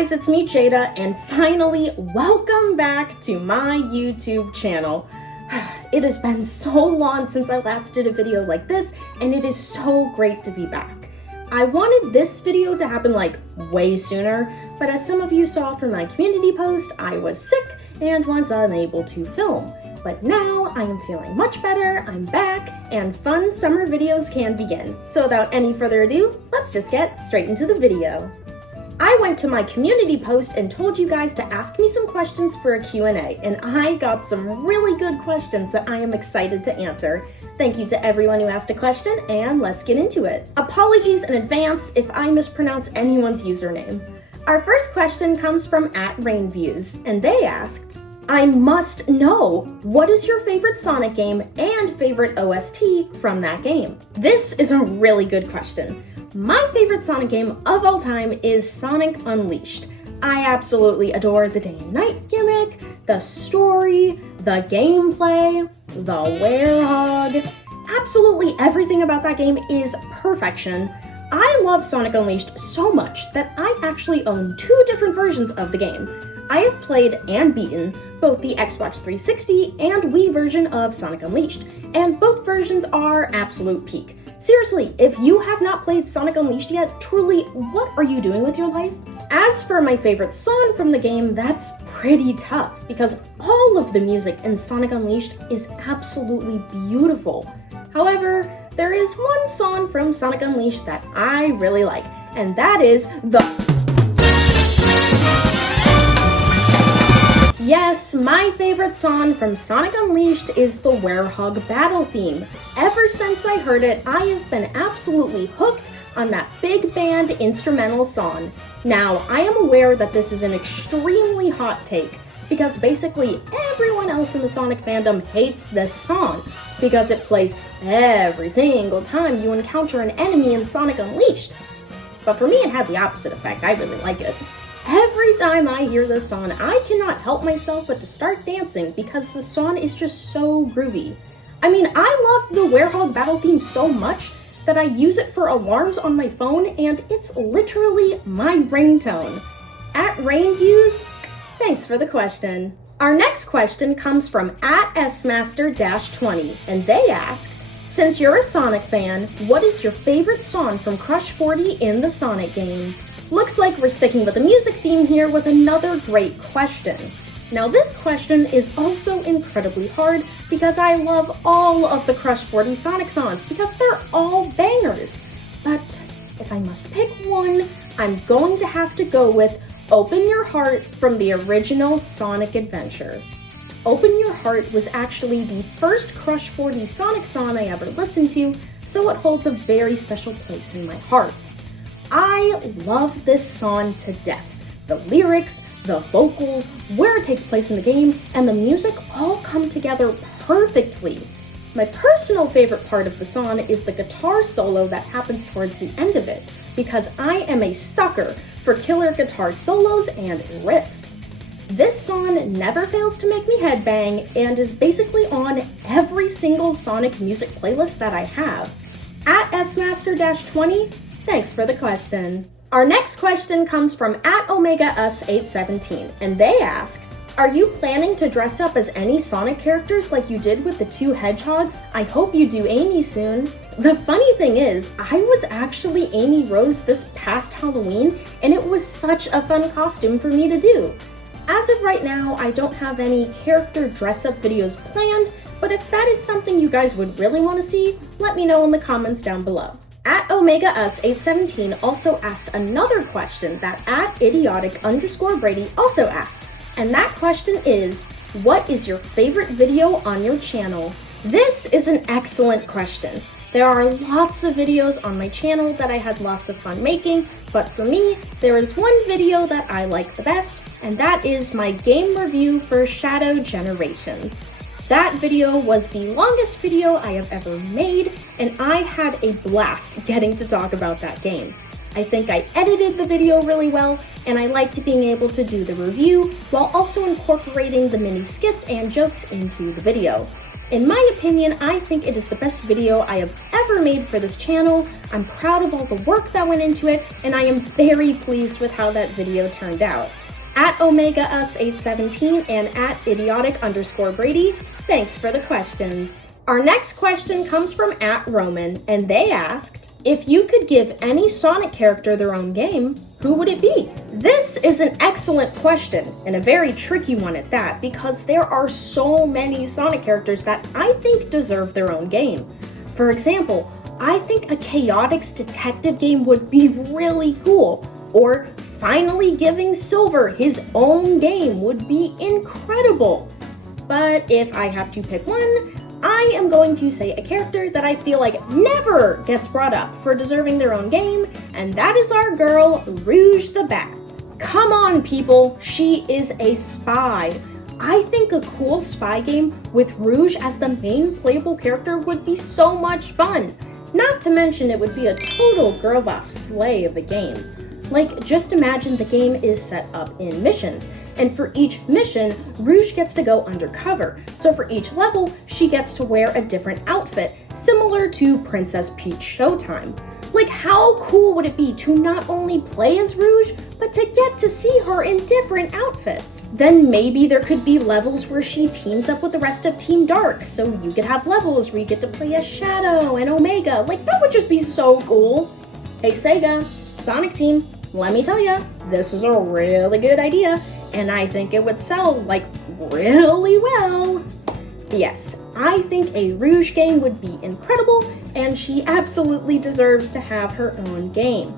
guys, it's me Jada, and finally, welcome back to my YouTube channel. It has been so long since I last did a video like this, and it is so great to be back. I wanted this video to happen like way sooner, but as some of you saw from my community post, I was sick and was unable to film. But now I am feeling much better, I'm back, and fun summer videos can begin. So without any further ado, let's just get straight into the video. I went to my community post and told you guys to ask me some questions for a Q&A, and I got some really good questions that I am excited to answer. Thank you to everyone who asked a question, and let's get into it. Apologies in advance if I mispronounce anyone's username. Our first question comes from @RainViews, and they asked, I must know, what is your favorite Sonic game and favorite OST from that game? This is a really good question. My favorite Sonic game of all time is Sonic Unleashed. I absolutely adore the day and night gimmick, the story, the gameplay, the Werehog. Absolutely everything about that game is perfection. I love Sonic Unleashed so much that I actually own 2 different versions of the game. I have played and beaten both the Xbox 360 and Wii version of Sonic Unleashed, and both versions are absolute peak. Seriously, if you have not played Sonic Unleashed yet, truly, what are you doing with your life? As for my favorite song from the game, that's pretty tough, because all of the music in Sonic Unleashed is absolutely beautiful. However, there is one song from Sonic Unleashed that I really like, and that is Yes, my favorite song from Sonic Unleashed is the Werehog battle theme. Ever since I heard it, I have been absolutely hooked on that big band instrumental song. Now, I am aware that this is an extremely hot take, because basically everyone else in the Sonic fandom hates this song, because it plays every single time you encounter an enemy in Sonic Unleashed. But for me, it had the opposite effect. I really like it. Every time I hear this song, I cannot help myself but to start dancing because the song is just so groovy. I mean, I love the Werehog battle theme so much that I use it for alarms on my phone, and it's literally my ringtone. @RainViews, thanks for the question. Our next question comes from @SMaster-20, and they asked, since you're a Sonic fan, what is your favorite song from Crush 40 in the Sonic games? Looks like we're sticking with the music theme here with another great question. Now this question is also incredibly hard because I love all of the Crush 40 Sonic songs because they're all bangers. But if I must pick one, I'm going to have to go with Open Your Heart from the original Sonic Adventure. Open Your Heart was actually the first Crush 40 Sonic song I ever listened to, so it holds a very special place in my heart. I love this song to death. The lyrics, the vocals, where it takes place in the game, and the music all come together perfectly. My personal favorite part of the song is the guitar solo that happens towards the end of it, because I am a sucker for killer guitar solos and riffs. This song never fails to make me headbang and is basically on every single Sonic music playlist that I have. @SMaster-20, thanks for the question. Our next question comes from @OmegaUs817, and they asked, are you planning to dress up as any Sonic characters like you did with the 2 hedgehogs? I hope you do Amy soon. The funny thing is, I was actually Amy Rose this past Halloween, and it was such a fun costume for me to do. As of right now, I don't have any character dress-up videos planned, but if that is something you guys would really want to see, let me know in the comments down below. @OmegaUs817 also asked another question that @idiotic_Brady also asked, and that question is, what is your favorite video on your channel? This is an excellent question. There are lots of videos on my channel that I had lots of fun making, but for me, there is one video that I like the best, and that is my game review for Shadow Generations. That video was the longest video I have ever made, and I had a blast getting to talk about that game. I think I edited the video really well, and I liked being able to do the review while also incorporating the mini skits and jokes into the video. In my opinion, I think it is the best video I have ever made for this channel. I'm proud of all the work that went into it, and I am very pleased with how that video turned out. At OmegaUs817 and at idiotic_Brady, thanks for the questions. Our next question comes from @Roman, and they asked, if you could give any Sonic character their own game, who would it be? This is an excellent question, and a very tricky one at that, because there are so many Sonic characters that I think deserve their own game. For example, I think a Chaotix detective game would be really cool, or finally giving Silver his own game would be incredible. But if I have to pick one, I am going to say a character that I feel like never gets brought up for deserving their own game, and that is our girl, Rouge the Bat. Come on, people, she is a spy. I think a cool spy game with Rouge as the main playable character would be so much fun. Not to mention it would be a total girl boss slay of a game. Like, just imagine the game is set up in missions, and for each mission, Rouge gets to go undercover. So for each level, she gets to wear a different outfit, similar to Princess Peach Showtime. Like, how cool would it be to not only play as Rouge, but to get to see her in different outfits? Then maybe there could be levels where she teams up with the rest of Team Dark, so you could have levels where you get to play as Shadow and Omega. Like, that would just be so cool. Hey Sega, Sonic Team, let me tell ya, this was a really good idea, and I think it would sell, like, really well. Yes, I think a Rouge game would be incredible, and she absolutely deserves to have her own game.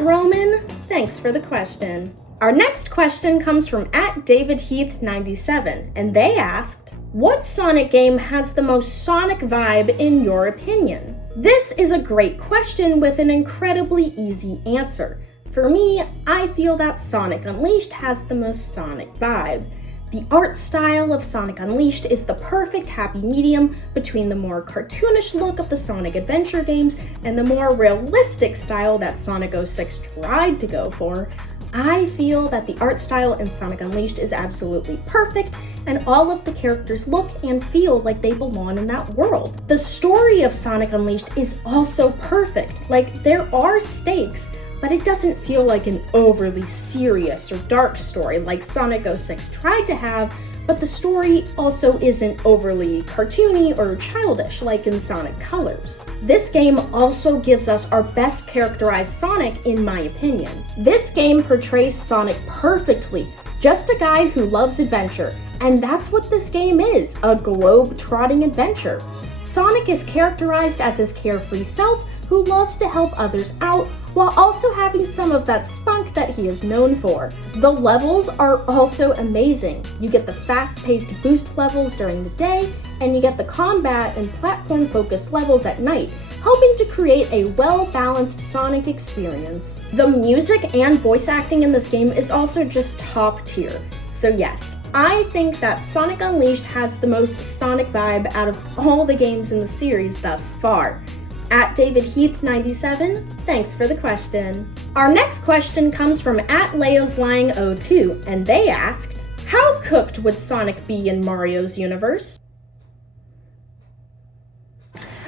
@Roman, thanks for the question. Our next question comes from @DavidHeath97, and they asked, what Sonic game has the most Sonic vibe in your opinion? This is a great question with an incredibly easy answer. For me, I feel that Sonic Unleashed has the most Sonic vibe. The art style of Sonic Unleashed is the perfect happy medium between the more cartoonish look of the Sonic Adventure games and the more realistic style that Sonic 06 tried to go for. I feel that the art style in Sonic Unleashed is absolutely perfect, and all of the characters look and feel like they belong in that world. The story of Sonic Unleashed is also perfect. Like, there are stakes, but it doesn't feel like an overly serious or dark story like Sonic 06 tried to have, but the story also isn't overly cartoony or childish like in Sonic Colors. This game also gives us our best characterized Sonic, in my opinion. This game portrays Sonic perfectly, just a guy who loves adventure, and that's what this game is, a globe-trotting adventure. Sonic is characterized as his carefree self who loves to help others out while also having some of that spunk that he is known for. The levels are also amazing. You get the fast-paced boost levels during the day, and you get the combat and platform-focused levels at night, helping to create a well-balanced Sonic experience. The music and voice acting in this game is also just top tier. So yes, I think that Sonic Unleashed has the most Sonic vibe out of all the games in the series thus far. @DavidHeath97, thanks for the question. Our next question comes from @LeosLying02, and they asked, how cooked would Sonic be in Mario's universe?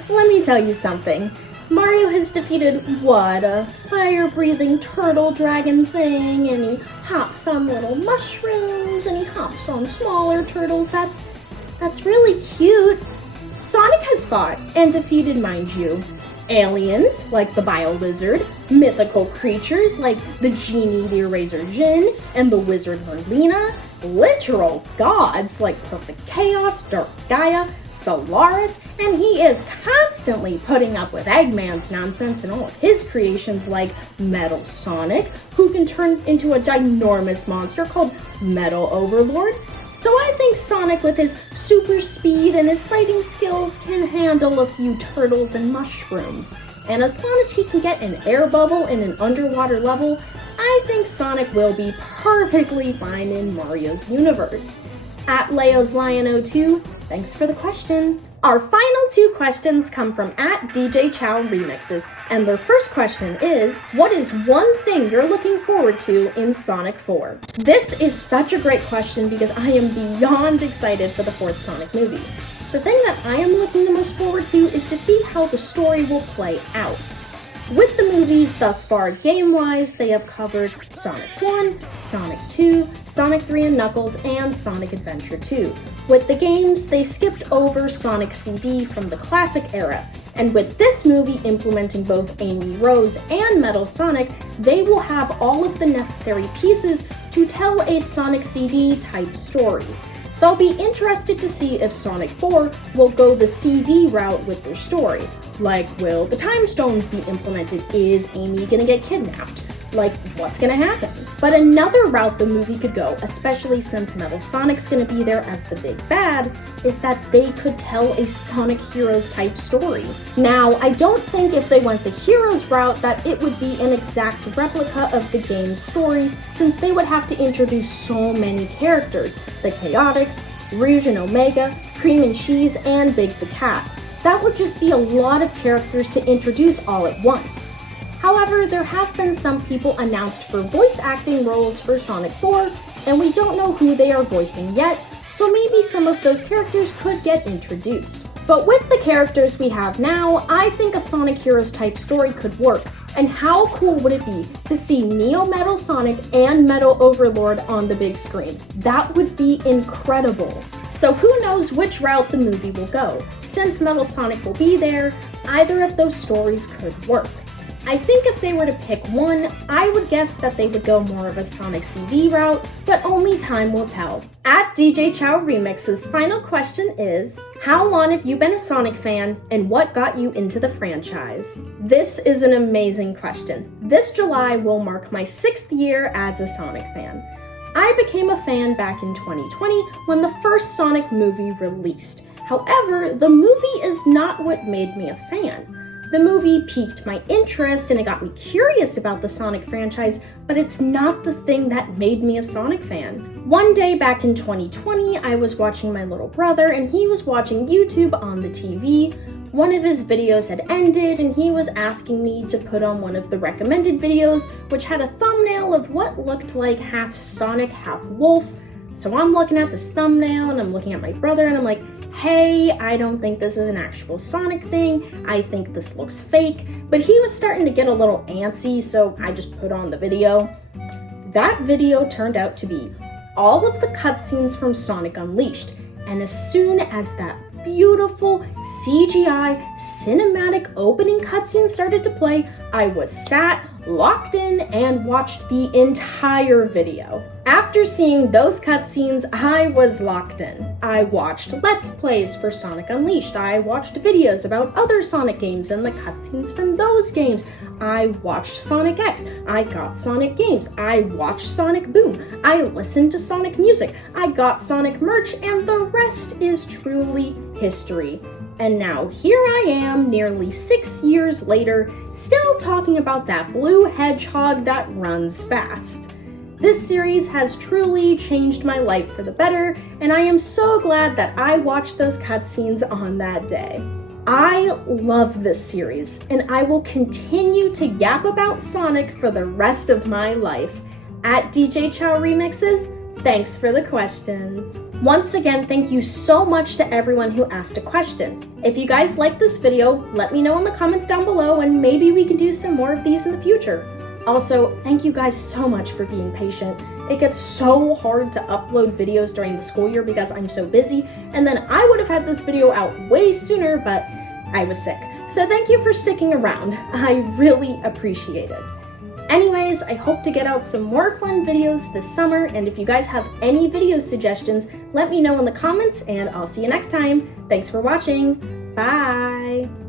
Let me tell you something. Mario has defeated, what, a fire-breathing turtle dragon thing, and he hops on little mushrooms, and he hops on smaller turtles. That's really cute. Sonic has fought and defeated, mind you, aliens like the Bile Lizard, mythical creatures like the Genie the Eraser Jin and the Wizard Merlina, literal gods like Perfect Chaos, Dark Gaia, Solaris, and he is constantly putting up with Eggman's nonsense and all of his creations like Metal Sonic, who can turn into a ginormous monster called Metal Overlord. So I think Sonic, with his super speed and his fighting skills, can handle a few turtles and mushrooms. And as long as he can get an air bubble in an underwater level, I think Sonic will be perfectly fine in Mario's universe. @LeosLion02, thanks for the question. Our final two questions come from @DJChowRemixes, and their first question is, what is one thing you're looking forward to in Sonic 4? This is such a great question because I am beyond excited for the fourth Sonic movie. The thing that I am looking the most forward to is to see how the story will play out. With the movies thus far, game-wise, they have covered Sonic 1, Sonic 2, Sonic 3 and Knuckles, and Sonic Adventure 2. With the games, they skipped over Sonic CD from the classic era, and with this movie implementing both Amy Rose and Metal Sonic, they will have all of the necessary pieces to tell a Sonic CD type story. So I'll be interested to see if Sonic 4 will go the CD route with their story. Like, will the time stones be implemented? Is Amy gonna get kidnapped? Like, what's gonna happen? But another route the movie could go, especially since Metal Sonic's gonna be there as the big bad, is that they could tell a Sonic Heroes type story. Now, I don't think if they went the Heroes route that it would be an exact replica of the game's story, since they would have to introduce so many characters, the Chaotix, Rouge and Omega, Cream and Cheese, and Big the Cat. That would just be a lot of characters to introduce all at once. However, there have been some people announced for voice acting roles for Sonic 4, and we don't know who they are voicing yet, so maybe some of those characters could get introduced. But with the characters we have now, I think a Sonic Heroes type story could work, and how cool would it be to see Neo Metal Sonic and Metal Overlord on the big screen? That would be incredible. So who knows which route the movie will go? Since Metal Sonic will be there, either of those stories could work. I think if they were to pick one, I would guess that they would go more of a Sonic CD route, but only time will tell. At DJ Chow Remix's final question is, how long have you been a Sonic fan, and what got you into the franchise? This is an amazing question. This July will mark my 6th year as a Sonic fan. I became a fan back in 2020 when the first Sonic movie released. However, the movie is not what made me a fan. The movie piqued my interest and it got me curious about the Sonic franchise, but it's not the thing that made me a Sonic fan. One day back in 2020, I was watching my little brother and he was watching YouTube on the TV. One of his videos had ended and he was asking me to put on one of the recommended videos, which had a thumbnail of what looked like half Sonic, half Wolf. So I'm looking at this thumbnail and I'm looking at my brother and I'm like, hey, I don't think this is an actual Sonic thing. I think this looks fake. But he was starting to get a little antsy, so I just put on the video. That video turned out to be all of the cutscenes from Sonic Unleashed. And as soon as that beautiful CGI cinematic opening cutscene started to play, I was sat, locked in, and watched the entire video. After seeing those cutscenes, I was locked in. I watched Let's Plays for Sonic Unleashed. I watched videos about other Sonic games and the cutscenes from those games. I watched Sonic X. I got Sonic games. I watched Sonic Boom. I listened to Sonic music. I got Sonic merch, and the rest is truly history. And now here I am, nearly 6 years later, still talking about that blue hedgehog that runs fast. This series has truly changed my life for the better, and I am so glad that I watched those cutscenes on that day. I love this series, and I will continue to yap about Sonic for the rest of my life. At DJ Chow Remixes, thanks for the questions. Once again, thank you so much to everyone who asked a question. If you guys like this video, let me know in the comments down below and maybe we can do some more of these in the future. Also, thank you guys so much for being patient. It gets so hard to upload videos during the school year because I'm so busy, and then I would have had this video out way sooner, but I was sick. So thank you for sticking around. I really appreciate it. Anyways, I hope to get out some more fun videos this summer, and if you guys have any video suggestions, let me know in the comments, and I'll see you next time. Thanks for watching. Bye!